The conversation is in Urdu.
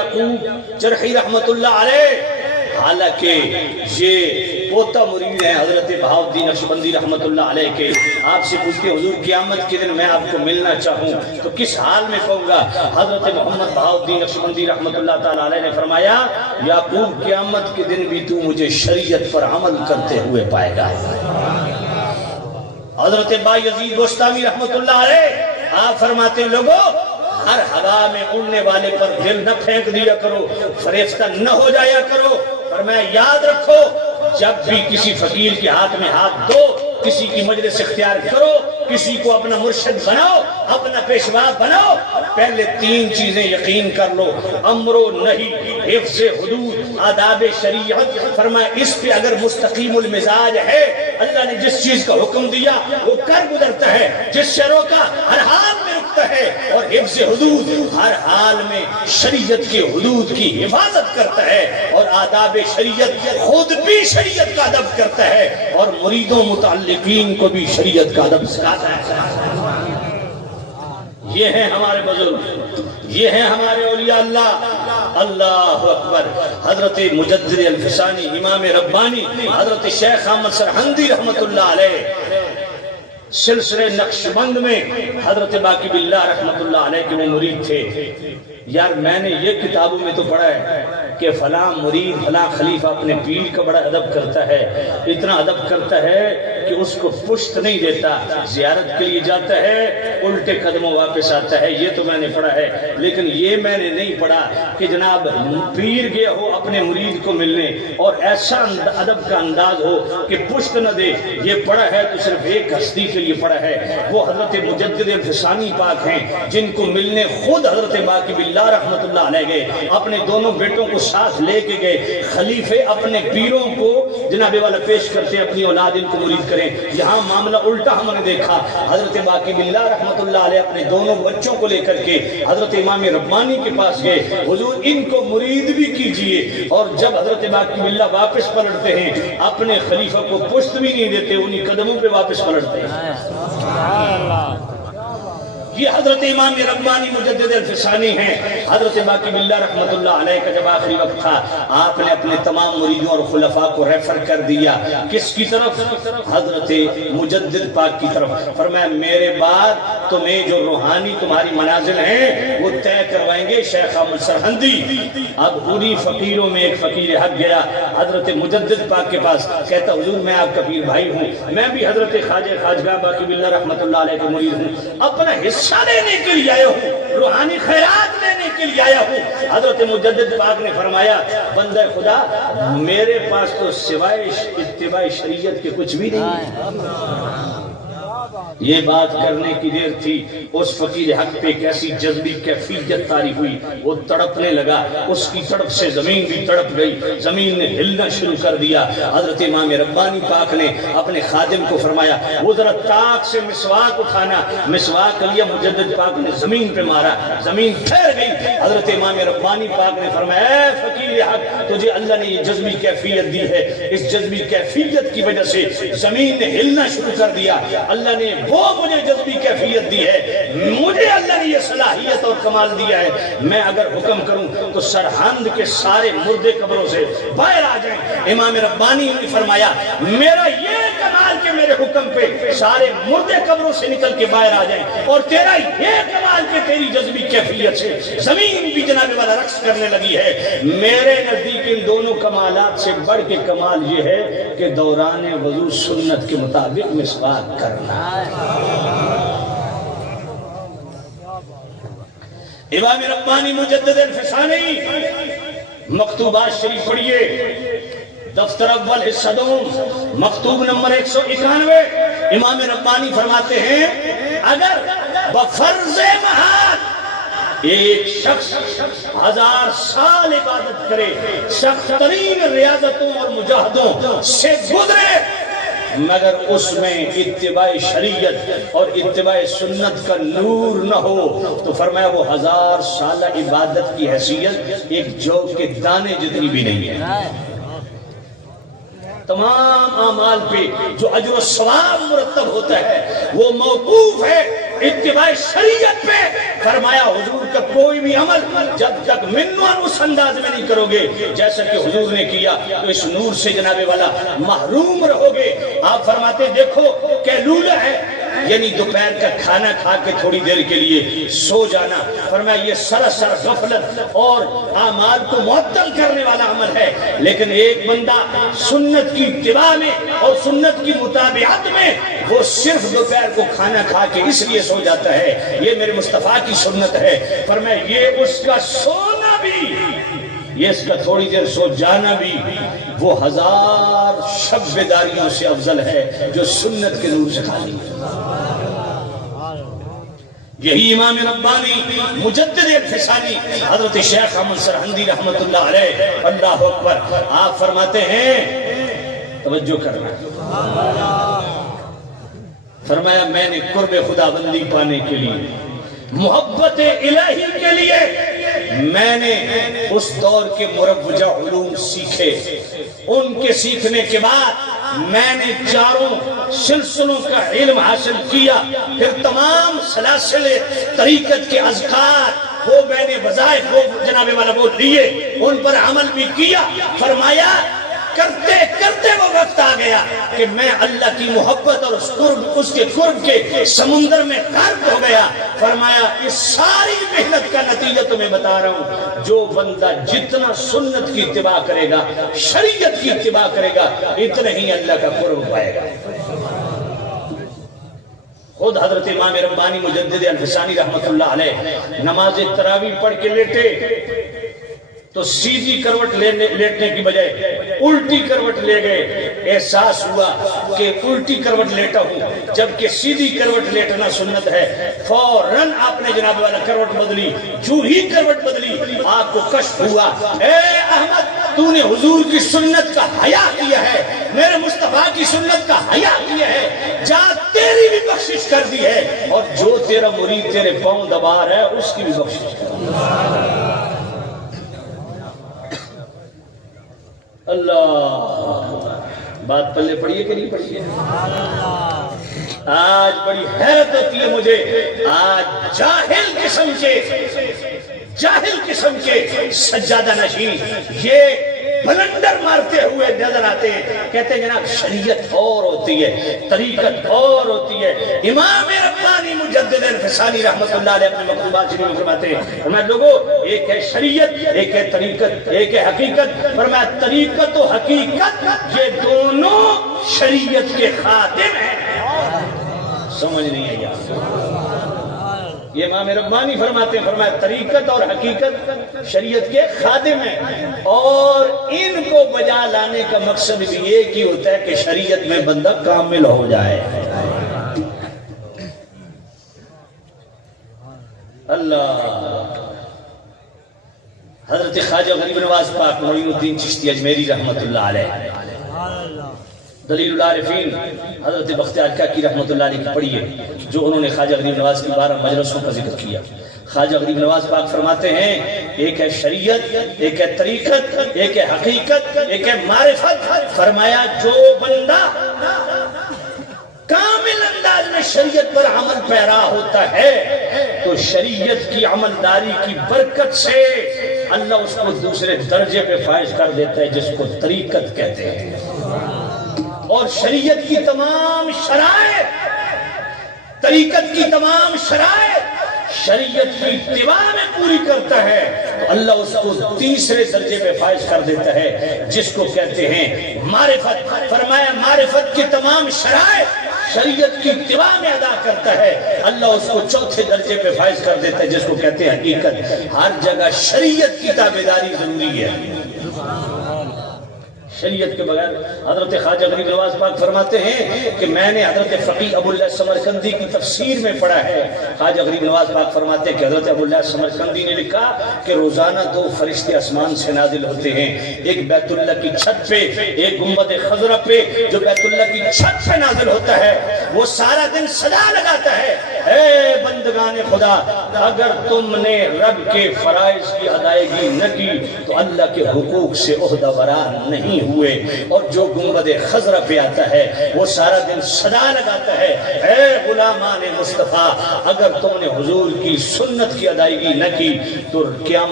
یعقوب جرحی رحمت اللہ علیہ، حالانکہ یہ پوتا مرید ہیں حضرت بہاؤالدین نقشبندی رحمت اللہ علیہ کے، آپ سے پوچھتے حضور قیامت کے دن میں آپ کو ملنا چاہوں تو کس حال میں کہوں گا؟ حضرت محمد بہاؤالدین نقشبندی رحمت اللہ تعالی علیہ نے فرمایا یعقوب قیامت کے دن بھی تو مجھے شریعت پر عمل کرتے ہوئے پائے گا۔ حضرت بایزید بستامی رحمت اللہ علیہ آپ فرماتے ہیں لوگوں ہر ہوا میں اڑنے والے پر دل نہ پھینک دیا کرو، فریفتہ نہ ہو جایا کرو، فرمایا یاد رکھو جب بھی کسی فقیر کے ہاتھ میں ہاتھ دو، کسی کی مجلس اختیار کرو، کسی کو اپنا مرشد بناؤ، اپنا پیشوا بناؤ، پہلے 3 چیزیں یقین کر لو، امر و نہی، حفظ حدود، آداب شریعت۔ فرمایا اس پہ اگر مستقیم المزاج ہے، اللہ نے جس چیز کا حکم دیا وہ کر گزرتا ہے، جس سے روکا ہر حال میں رکتا ہے، اور حفظ حدود ہر حال میں شریعت کے حدود کی حفاظت کرتا ہے، اور آداب شریعت خود بھی شریعت کا ادب کرتا ہے، اور مریدوں متعلقین کو بھی شریعت کا ادب سکھاتا ہے۔ یہ ہیں ہمارے بزرگ، یہ ہیں ہمارے اولیاء اللہ۔ اللہ اکبر۔ حضرت مجدد الفسانی امام ربانی حضرت شیخ احمد سرہندی رحمت اللہ علیہ سلسلے نقشبند میں حضرت باقی باللہ رحمت اللہ علیہ کے وہ مرید تھے۔ یار میں نے یہ کتابوں میں تو پڑھا ہے کہ فلاں مرید فلاں خلیفہ اپنے پیر کا بڑا ادب کرتا ہے، اتنا ادب کرتا ہے کہ اس کو پشت نہیں دیتا، زیارت کے لیے جاتا ہے الٹے قدموں واپس آتا ہے، یہ تو میں نے پڑھا ہے۔ لیکن یہ میں نے نہیں پڑھا کہ جناب پیر گیا ہو اپنے مرید کو ملنے اور ایسا ادب کا انداز ہو کہ پشت نہ دے۔ یہ پڑھا ہے تو صرف ایک ہستی کے لیے پڑھا ہے، وہ حضرت مجدد الفسانی پاک ہیں جن کو ملنے خود حضرت باقی باللہ رحمت اللہ علیہ گئے، اپنے دونوں بیٹوں کو ساتھ لے کے گئے۔ خلیفے اپنے پیروں کو جناب والا پیش کرتے اپنی اولاد ان کو مرید کریں، یہاں معاملہ الٹا ہم نے دیکھا۔ حضرت باقی باللہ رحمت اللہ علیہ اپنے دونوں بچوں کو لے کر کے حضرت امام ربانی کے پاس گئے، حضور ان کو مرید بھی کیجئے، اور جب حضرت باقی باللہ واپس پلٹتے ہیں اپنے خلیفہ کو پشت بھی نہیں دیتے، انہی قدموں پہ واپس پلٹتے ہیں۔ یہ حضرت امام ربانی مجدد الفسانی ہیں۔ حضرت باقی باللہ رحمت اللہ علیہ کا جب آخری وقت تھا آپ نے اپنے تمام مریدوں اور خلفاء کو ریفر کر دیا کس کی طرف؟ حضرت مجدد پاک کی طرف۔ فرمایا میرے بعد تمہیں جو روحانی تمہاری منازل ہیں وہ طے کروائیں گے شیخ احمد سرہندی۔ اب انہی فقیروں میں ایک فقیر حق گیا حضرت مجدد پاک کے پاس، کہتا حضور میں آپ کا پیر بھائی ہوں، میں بھی حضرت خواجہ خواجگاہ باقی باللہ رحمت اللہ علیہ کے مرید ہوں، اپنا حصہ لینے کے لیے آیا ہوں، روحانی خیرات لینے کے لیے آیا ہوں۔ حضرت مجدد پاک نے فرمایا بندہ خدا میرے پاس تو سوائے اتباع شریعت کے کچھ بھی نہیں ہے۔ یہ بات کرنے کی دیر تھی، اس فقیر حق پہ کیسی جذبی کیفیت طاری ہوئی، وہ تڑپنے لگا، اس کی تڑپ سے زمین بھی تڑپ گئی، زمین نے ہلنا شروع کر دیا۔ حضرت امام ربانی پاک نے اپنے خادم کو فرمایا وہ ذرا طاق سے مسواک اٹھانا، مسواک لیا، مجدد پاک نے زمین پہ مارا، زمین ٹھہر گئی۔ حضرت امام ربانی پاک نے فرمایا اے فقیر حق تجھے اللہ نے یہ جذبی کیفیت دی ہے، اس جذبی کیفیت کی وجہ سے زمین نے ہلنا شروع کر دیا، اللہ نے وہ مجھے جذبی کیفیت دی ہے، مجھے اللہ نے یہ صلاحیت اور کمال دیا ہے، میں اگر حکم کروں تو سرہند کے سارے مردے قبروں سے باہر آ جائیں۔ امام ربانی نے فرمایا میرا یہ کمال کہ میرے حکم پہ سارے مردے قبروں سے نکل کے باہر آ جائیں، اور تیرا یہ کمال کہ تیری جذبی کیفیت سے زمین بھی جناب والا رقص کرنے لگی ہے۔ میرے نزدیک ان دونوں کمالات سے بڑھ کے کمال یہ ہے کہ دوران وضو سنت کے مطابق مسواک کرنا۔ امام ربانی مجدد الفسانی مکتوبات شریف پڑھیے، دفتر اول حصہ دوم مکتوب نمبر 191۔ امام ربانی فرماتے ہیں اگر بفرض محال ایک شخص 1000 سال عبادت کرے، سخت ترین ریاضتوں اور مجاہدوں سے گزرے، مگر اس میں اتباع شریعت اور اتباع سنت کا نور نہ ہو، تو فرمایا وہ 1000 سالہ عبادت کی حیثیت ایک جو کے دانے جتنی بھی نہیں ہے۔ تمام اعمال پہ جو اجر و ثواب مرتب ہوتا ہے وہ موقوف ہے اتباع شریعت پہ، فرمایا حضور کا کوئی بھی عمل جب تک منوان اس انداز میں نہیں کرو گے جیسا کہ حضور نے کیا تو اس نور سے جناب والا محروم رہو گے۔ آپ فرماتے دیکھو قیلولہ ہے، یعنی دوپہر کا کھانا کھا کے تھوڑی دیر کے لیے سو جانا، فرمایا یہ سراسر غفلت اور اعمال کو معطل کرنے والا عمل ہے۔ لیکن ایک بندہ سنت کی اتباع میں اور سنت کی مطابعت میں وہ صرف دوپہر کو کھانا کھا کے اس لیے سو جاتا ہے، یہ میرے مصطفیٰ کی سنت ہے، فرمایا یہ اس کا سونا بھی، یہ اس کا تھوڑی دیر سو جانا بھی وہ 1000 شب بیداریوں سے افضل ہے جو سنت کے نور سے خالی ہے۔ یہی امام ربانی مجدد الفسانی حضرت شیخ احمد سرہندی رحمت اللہ علیہ، اللہ اکبر، آپ فرماتے ہیں، توجہ کرنا، فرمایا میں نے قرب خدا بندی پانے کے لیے، محبت الہی کے لیے میں نے اس دور کے مروجہ علوم سیکھے، ان کے سیکھنے کے بعد میں نے چاروں سلسلوں کا علم حاصل کیا، پھر تمام سلاسل طریقت کے اذکار وہ میں نے وظائف وہ جناب والا وہ لیے، ان پر عمل بھی کیا۔ فرمایا کرتے کرتے وہ وقت آ گیا کہ میں اللہ کی محبت اور اس کے قرب کے سمندر میں غرق ہو گیا۔ فرمایا اس ساری محنت کا نتیجہ تمہیں بتا رہا ہوں، جو بندہ جتنا سنت کی اتباع کرے گا، شریعت کی اتباع کرے گا، اتنا ہی اللہ کا قرب پائے گا۔ خود حضرت امام ربانی مجدد الفسانی رحمت اللہ علیہ نماز تراویح پڑھ کے لیٹے تو سیدھی کروٹ لیٹنے کی بجائے الٹی کروٹ لے گئے، احساس ہوا کہ الٹی کروٹ لیٹا ہوں جبکہ سیدھی کروٹ لیٹنا سنت ہے، فوراً آپ نے جناب والا کروٹ بدلی، جو ہی کروٹ بدلی آپ کو کشف ہوا، اے احمد تو نے حضور کی سنت کا حیا کیا ہے، میرے مصطفیٰ کی سنت کا حیا کیا ہے، جا تیری بھی بخشش کر دی ہے، اور جو تیرا مرید تیرے پاؤں دبا رہا ہے اس کی بھی بخشش کر دی۔ اللہ بات پلے پڑی ہے کہ نہیں پڑی ہے؟ آج بڑی حیرت ہوتی ہے مجھے، آج جاہل قسم کے سجادہ نشین یہ بلنڈر مارتے ہوئے نظر آتے ہیں، کہتے ہیں جناب شریعت اور ہوتی ہے، طریقت اور ہوتی ہے۔ امام ربانی مجدد الفسانی رحمت اللہ علیہ اپنے مکتوبات شریف میں فرماتے ہیں، فرمایا لوگوں ایک ہے شریعت، ایک ہے طریقت، ایک ہے حقیقت، فرمایا طریقت و حقیقت یہ دونوں شریعت کے خادم ہیں۔ سمجھ نہیں آئی یہ امام ربانی فرماتے ہیں، فرمایا طریقت اور حقیقت شریعت کے خادم ہیں، اور ان کو بجا لانے کا مقصد بھی ایک ہی ہوتا ہے کہ شریعت میں بندہ کامل ہو جائے۔ اللہ حضرت خواجہ غریب نواز پاک معین الدین چشتی اجمیری رحمت اللہ علیہ، دلیل العارفین حضرت بختیار کاکی رحمت اللہ علیہ کی پڑھی ہے، جو انہوں نے خواجہ غریب نواز کی 12 مجلسوں کا ذکر کیا۔ خواجہ غریب نواز پاک فرماتے ہیں ایک ہے شریعت، ایک ہے طریقت، ایک ہے حقیقت، ایک ہے معرفت۔ فرمایا جو بندہ کامل انداز میں شریعت پر عمل پیرا ہوتا ہے تو شریعت کی عملداری کی برکت سے اللہ اس کو دوسرے درجے پہ فائز کر دیتا ہے جس کو طریقت کہتے ہیں، اور شریعت کی تمام شرائط، طریقت کی تمام شرائط شریعت کی اتباع میں پوری کرتا ہے تو اللہ اس کو تیسرے درجے پہ فائز کر دیتا ہے جس کو کہتے ہیں معرفت۔ فرمایا معرفت کی تمام شرائط شریعت کی اتباع میں ادا کرتا ہے، اللہ اس کو چوتھے درجے پہ فائز کر دیتا ہے جس کو کہتے ہیں حقیقت۔ ہر جگہ شریعت کی تابعداری ضروری ہے، شریعت کے بغیر۔ حضرت خواجہ غریب نواز پاک فرماتے ہیں کہ میں نے حضرت فقیہ ابو اللہ سمرقندی کی تفسیر میں پڑھا ہے، خواجہ غریب نواز پاک فرماتے ہیں کہ حضرت ابو اللہ سمرقندی نے لکھا کہ روزانہ 2 فرشتے آسمان سے نازل ہوتے ہیں، ایک بیت اللہ کی چھت پہ، ایک گنبد خضرا پہ جو بیت اللہ کی چھت پہ نازل ہوتا ہے، وہ سارا دن صدا لگاتا ہے، اے بندگان خدا اگر تم نے رب کے فرائض کی ادائیگی نہ کی تو اللہ کے حقوق سے عہدہ برار نہیں نہیں ہوئے، اور جو گنبد خضرا پہ آتا ہے وہ سارا دن صدا لگاتا ہے، اے غلامان مصطفیٰ، اگر تم نے حضور کی سنت کی ادائیگی نہ کی تو قیامت